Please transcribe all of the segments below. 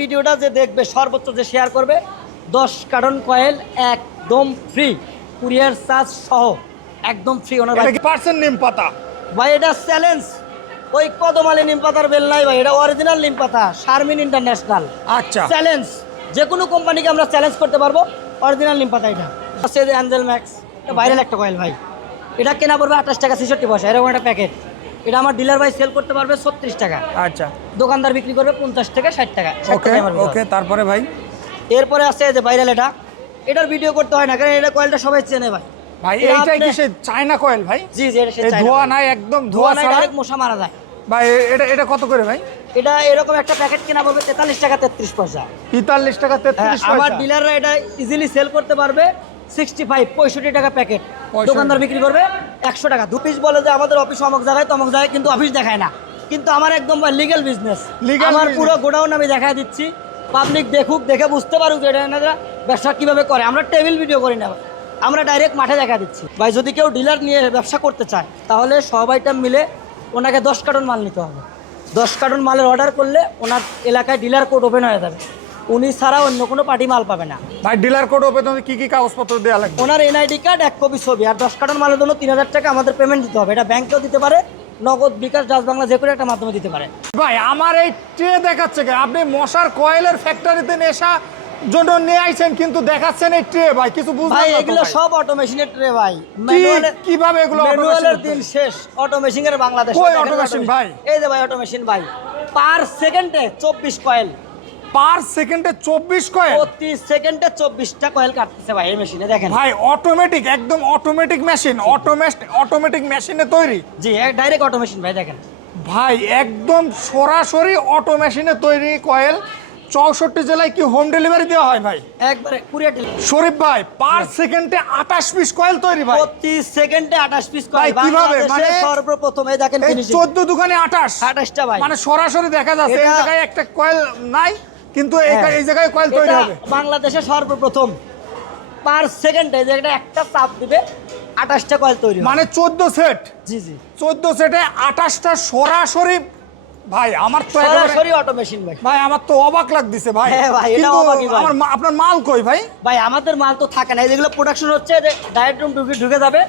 ভিডিওটা যে দেখবে সর্বোচ্চ যে শেয়ার করবে দশ কার্টন কয়েল একদম ফ্রি কুরিয়ার চার্জ সহ একদম ফ্রি ওনার পার্সেন্ট নিম পাতা? ভাই এটা চ্যালেঞ্জ ওই কদমালি নিম পাতার বেল নাই ভাই এটা অরিজিনাল নিম পাতা শারমিন ইন্টারন্যাশনাল আচ্ছা। চ্যালেঞ্জ যে কোনো কোম্পানিকে আমরা চ্যালেঞ্জ করতে পারব অরিজিনাল নিম পাতা এটা। আছে অ্যাঞ্জেল ম্যাক্স এটা ভাইরাল একটা কয়েল ভাই। এটা কেনা পড়বে আঠাশ টাকা ছেষট্টি পয়সা এরকম একটা প্যাকেট এটা আমার ডিলার ভাই সেল করতে পারবে ছত্রিশ টাকা। আচ্ছা। দোকানদার বিক্রি করবে পঞ্চাশ থেকে ষাট টাকা 60 ওকে আমার ওকে তারপরে ভাই? এরপরে আছে এই যে ভাইরাল এটা। এটার ভিডিও করতে হয় না কারণ এটা কয়েলটা সবাই চেনে ভাই। ভাই এইটাই কি সে চায়না কয়েল ভাই? জি জি এটা সে ধোয়া নাই একদম ধোয়া ছাড়া। ডাইরেক্ট মশা মারা যায়। ভাই এটা এটা কত করে ভাই? এটা এরকম একটা প্যাকেট কেনা পড়বে তেতাল্লিশ টাকা তেত্রিশ পয়সা। তেতাল্লিশ টাকা হ্যাঁ, তেত্রিশ আমার পয়সা। ডিলাররা এটা ইজিলি সেল করতে পারবে সিক্সটি ফাইভ পঁয়ষট্টি টাকা প্যাকেট দোকানদার বিক্রি করবে একশো টাকা। দু পিস বলে যে আমাদের অফিস অমুক জায়গায় তমক জায়গায় কিন্তু অফিস দেখায় না। কিন্তু আমার একদম লিগেল বিজনেস আমার পুরো গোডাউন আমি দেখা দিচ্ছি। পাবলিক দেখুক দেখে বুঝতে পারুক যে এটা এনারা ব্যবসা কীভাবে করে। আমরা টেবিল ভিডিও করি না। আমরা ডাইরেক্ট মাঠে দেখা দিচ্ছি। ভাই যদি কেউ ডিলার নিয়ে ব্যবসা করতে চায় তাহলে সব আইটেম মিলে ওনাকে দশ কার্টন মাল নিতে হবে। দশ কার্টন মালের অর্ডার করলে ওনার এলাকায় ডিলার কোড ওপেন হয়ে যাবে। উনি ছাড়া অন্য কোনো পার্টি মাল পাবে না। ভাই ডিলার কোড ওপেন হবে কি কি কাগজপত্র দেওয়া লাগবে? ওনার এনআইডি কার্ড এক কপি ছবি আর দশ কার্টন মালের জন্য তিন হাজার টাকা আমাদের পেমেন্ট দিতে হবে। এটা ব্যাংকেও দিতে পারে নগদ বিকাশ ডাচ বাংলা যে কোনো একটা মাধ্যমে দিতে পারে। ভাই আমার এই ট্রে দেখাচ্ছে কি? আপনি মশার কয়েলের ফ্যাক্টরিতে নেশা জন্য নিয়ে আইছেন কিন্তু দেখাচ্ছেন এই ট্রে ভাই কিছু বুঝলাম ভাই না এগুলো। সব অটোমেশনের ট্রে ভাই। কীভাবে এগুলো ম্যানুয়ালের দিন শেষ অটোমেশন এর বাংলাদেশ। কই automation ভাই? এই যে ভাই অটোমেশন ভাই। পার সেকেন্ডে চব্বিশ কয়েল। পার সেকেন্ডে চব্বিশ কয়েল প্রতি সেকেন্ডে চব্বিশটা কয়েল কাটতেছে ভাই এই মেশিনে দেখেন। ভাই অটোমেটিক একদম অটোমেটিক মেশিন অটোমেটিক মেশিনে তৈরি? জি ডাইরেক্ট অটোমেশন ভাই দেখেন। ভাই একদম সরাসরি অটো মেশিনে তৈরি কয়েল চৌষট্টি জেলায় কি হোম ডেলিভারি দেওয়া হয় ভাই? একবারে কুড়িয়ে ডেলিভারি শরীফ ভাই পার সেকেন্ডে আঠাশ পিস কয়েল তৈরি ভাই। প্রতি সেকেন্ডে আঠাশ পিস কয়েল কীভাবে? মানে- সর্বপ্রথম এই দেখেন এই ফিনিশিং চোদ্দ দোকানে আঠাশ। আঠাশটা ভাই। মানে সরাসরি দেখা যাচ্ছে এই জায়গায় একটা কয়েল নাই। কিন্তু এই হ্যাঁ। জায়গায় কয়েল তৈরি হবে। বাংলাদেশে সর্বপ্রথম পার সেকেন্ডে যে একটা একটা চাপ দিবে আঠাশটা কয়েল তৈরি মানে চোদ্দ সেট জি জি। চোদ্দ সেটে আঠাশটা সরাসরি ভাই আমার তো সরাসরি অটোমেশন ভাই। ভাই আমার তো অবাক লাগতেছে ভাই। হ্যাঁ ভাই, এটা অবাকই ভাই। আমার আপনার মাল কই ভাই? ভাই আমাদের মাল তো থাকে না এই যেগুলো প্রোডাকশন হচ্ছে যে ডায়েট রুম ঢুকে ঢুকে যাবে।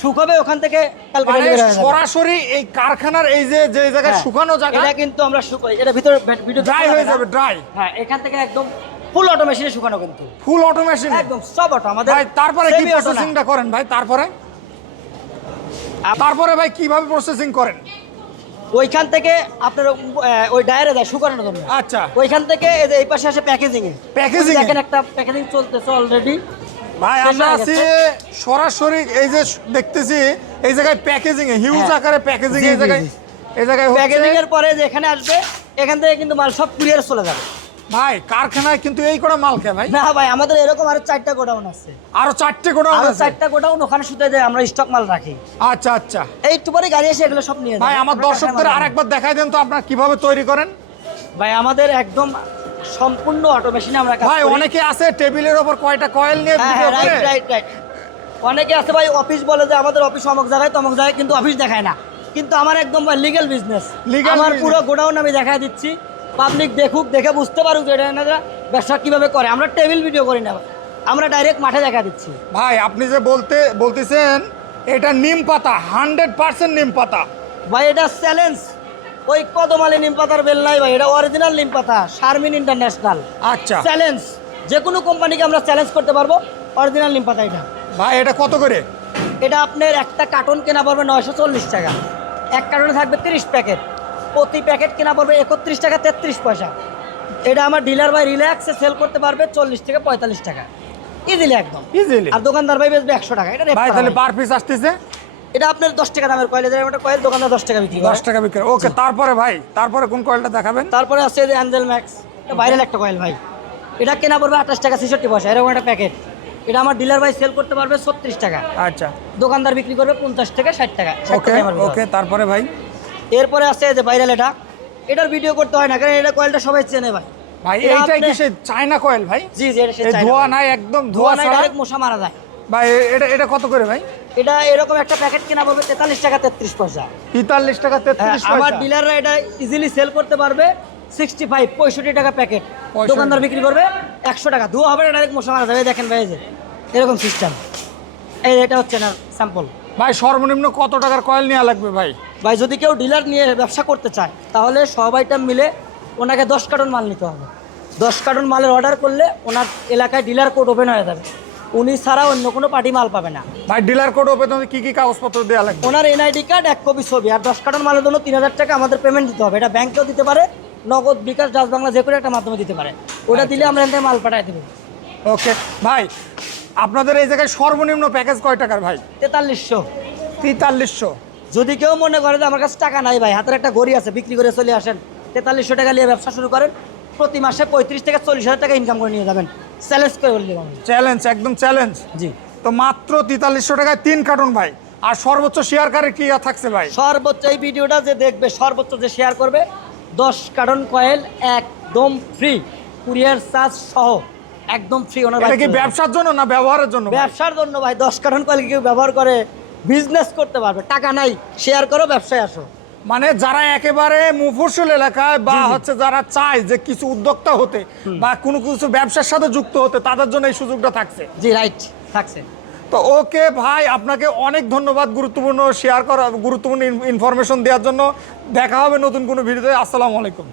শুকাবে ওখান থেকে কালকে মানে। সরাসরি এই কারখানার এই যে যে জায়গায় হ্যাঁ, শুকানো জায়গা এটা কিন্তু আমরা শুকাই এটা ভিতরে ভিডিও ড্রাই হয়ে যাবে ড্রাই হ্যাঁ এখান থেকে একদম ফুল অটোমেশনে শুকানো কিন্তু। ফুল অটোমেশন একদম সব অটো আমাদের ভাই তারপরে কি। প্রসেসিংটা করেন ভাই তারপরে? তারপরে ভাই কীভাবে প্রসেসিং করেন? ওইখান থেকে আপনার ওই ডায়ারে যায় শুকানোর জন্য। আচ্ছা। ওইখান থেকে এই পাশে আসে প্যাকেজিং এ এ? দেখেন একটা প্যাকেজিং চলতেছে অলরেডি ভাই আমরা আছি সরাসরি এই যে দেখতেছি এই জায়গায় প্যাকেজিং এ হিউজ। আকারে প্যাকেজিং এই জায়গায় এই জায়গায় প্যাকেজিং এর পরে যে এখানে আসবে এখান থেকে কিন্তু মাল সব কুরিয়ার চলে যাবে। ভাই কারখানায় কিন্তু এই করে মাল খেয়ে ভাই। না ভাই আমাদের এরকম আরও চারটা গোডাউন আছে। আরও চারটে আরও আছে? চারটা গোডাউন ওখানে শুধু যে আমরা স্টক মাল রাখি। আচ্ছা আচ্ছা। এই পরে গাড়ি এসে এগুলো সব নিয়ে ভাই আমার দর্শকদের। আরেকবার দেখাই দেন তো আপনারা কীভাবে তৈরি করেন। ভাই আমাদের একদম সম্পূর্ণ অটোমেশনে আমরা কাজ ভাই অনেকে আছে টেবিলের ওপর কয়টা কয়েল নিয়ে ভিডিও রাইট করে। রাইট রাইট অনেকে আছে ভাই অফিস বলে যে আমাদের অফিস অমুক জায়গায় তমক জায়গায় কিন্তু অফিস দেখায় না। কিন্তু আমার একদম ভাই লিগেল বিজনেস Legal আমার পুরো গোডাউন আমি দেখা দিচ্ছি। পাবলিক দেখুক দেখে বুঝতে পারুক যে এটা এনারা ব্যবসা কীভাবে করে। আমরা টেবিল ভিডিও করি না। আমরা ডাইরেক্ট মাঠে দেখা দিচ্ছি। ভাই আপনি যে বলতে বলতেছেন এটা নিম পাতা হান্ড্রেড পার্সেন্ট নিম পাতা। ভাই এটা চ্যালেঞ্জ ওই কদমালি নিম পাতার বেল নাই ভাই এটা অরিজিনাল নিম পাতা শারমিন ইন্টারন্যাশনাল আচ্ছা। চ্যালেঞ্জ যে কোনো কোম্পানিকে আমরা চ্যালেঞ্জ করতে পারব অরিজিনাল নিম পাতা এটা। ভাই এটা কত করে? এটা আপনার একটা কার্টন কেনা পড়বে নয়শো চল্লিশ টাকা। এক কার্টনে থাকবে তিরিশ প্যাকেট প্রতি প্যাকেট কেনা পড়বে একত্রিশ টাকা তেত্রিশ পয়সা। এটা আমার ডিলার ভাই রিল্যাক্সে সেল করতে পারবে চল্লিশ থেকে পঁয়তাল্লিশ টাকা। ইজিলি একদম। ইজিলি আর দোকানদার ভাই বেচবে একশো টাকা। এটা ভাই তাহলে পার পিস আসতেছে? এটা আপনার দশ টাকা দামের কয়েল একটা কয়েল দোকানদার দশ টাকা বিক্রি দশ টাকা বিক্রি ওকে তারপরে ভাই তারপরে কোন কয়েলটা দেখাবেন? তারপরে আছে যে অ্যাঞ্জেল ম্যাক্স এটা ভাইরাল একটা কয়েল ভাই। এটা কেনা পড়বে আঠাশ টাকা ছেষট্টি পয়সা। এরকম একটা প্যাকেট এটা আমার ডিলার ভাই সেল করতে পারবে ছত্রিশ টাকা। আচ্ছা। দোকানদার বিক্রি করবে পঞ্চাশ থেকে ষাট টাকা ওকে ওকে তারপরে ভাই? এরপরে আছে যে ভাইরাল এটা। এটার ভিডিও করতে হয় না কারণ এটা কয়েলটা সবাই চেনে ভাই। ভাই এইটাই কি আপনি- সে চায়না কয়েল ভাই? জি জি এটা ধোয়া নাই একদম ধোয়া ছাড়া। ডাইরেক্ট মশা মারা যায়। ভাই এটা এটা কত করে ভাই? এটা এরকম একটা প্যাকেট কেনা পড়বে তেতাল্লিশ টাকা তেত্রিশ পয়সা। তেতাল্লিশ টাকা হ্যাঁ, তেত্রিশ আমার ডিলাররা এটা ইজিলি সেল করতে পারবে। সিক্সটি ফাইভ পঁয়ষট্টি টাকা প্যাকেট দোকানদার বিক্রি করবে একশো টাকা। ধোয়া হবে না ডাইরেক্ট মশলা মারা যাবে। দেখেন ভাই যে এরকম সিস্টেম এই এটা হচ্ছে না স্যাম্পল ভাই সর্বনিম্ন কত টাকার কয়েল নেওয়া লাগবে ভাই? ভাই যদি কেউ ডিলার নিয়ে ব্যবসা করতে চায় তাহলে সব আইটেম মিলে ওনাকে দশ কার্টন মাল নিতে হবে। দশ কার্টন মালের অর্ডার করলে ওনার এলাকায় ডিলার কোড ওপেন হয়ে যাবে। উনি ছাড়া অন্য কোনো পার্টি মাল পাবে না। ভাই ডিলার কোড ওপেন হতে কি কি কাগজপত্র দেওয়া লাগবে? ওনার এনআইডি কার্ড এক কপি ছবি আর দশ কার্টন মালের জন্য তিন হাজার টাকা আমাদের পেমেন্ট দিতে হবে। এটা ব্যাংকেও দিতে পারে নগদ বিকাশ ডাচ বাংলা যে কোনো একটা মাধ্যমে দিতে পারে। ওটা দিলে আমরা এখান থেকে মাল পাঠাই দেবো। ওকে ভাই আপনাদের এই জায়গায় সর্বনিম্ন প্যাকেজ কয় টাকার ভাই? তেতাল্লিশশো। তেতাল্লিশশো। যদি কেউ মনে করে যে আমার কাছে টাকা নাই ভাই হাতের একটা গড়ি আছে বিক্রি করে চলে আসেন তেতাল্লিশশো টাকা নিয়ে ব্যবসা শুরু করেন প্রতি মাসে পঁয়ত্রিশ থেকে চল্লিশ হাজার টাকা ইনকাম করে নিয়ে যাবেন। চ্যালেঞ্জ করে চ্যালেঞ্জ একদম চ্যালেঞ্জ জি। তো মাত্র তেতাল্লিশশো টাকায় তিন কার্টুন ভাই। আর সর্বোচ্চ শেয়ারকারী কি থাকছে ভাই? সর্বোচ্চ এই ভিডিওটা যে দেখবে সর্বোচ্চ যে শেয়ার করবে দশ কার্টন কয়েল একদম ফ্রি কুরিয়ার চার্জ সহ একদম ফ্রি ওনার এটা কি ব্যবসার জন্য না ব্যবহারের জন্য ব্যবসার জন্য ভাই দশ কার্টন কয়েল কেউ ব্যবহার করে বিজনেস করতে পারবে। টাকা নাই শেয়ার করো ব্যবসায় আসো। মানে যারা একেবারে মুফসল এলাকায় বা। হচ্ছে যারা চায় যে কিছু উদ্যোক্তা হতে বা কোনো কিছু ব্যবসার সাথে যুক্ত হতে তাদের জন্য এই সুযোগটা থাকছে। জি রাইট থাকছে। তো ওকে ভাই আপনাকে অনেক ধন্যবাদ গুরুত্বপূর্ণ শেয়ার করা গুরুত্বপূর্ণ ইনফরমেশন দেওয়ার জন্য। দেখা হবে নতুন কোনো ভিডিওতে আসসালামু আলাইকুম।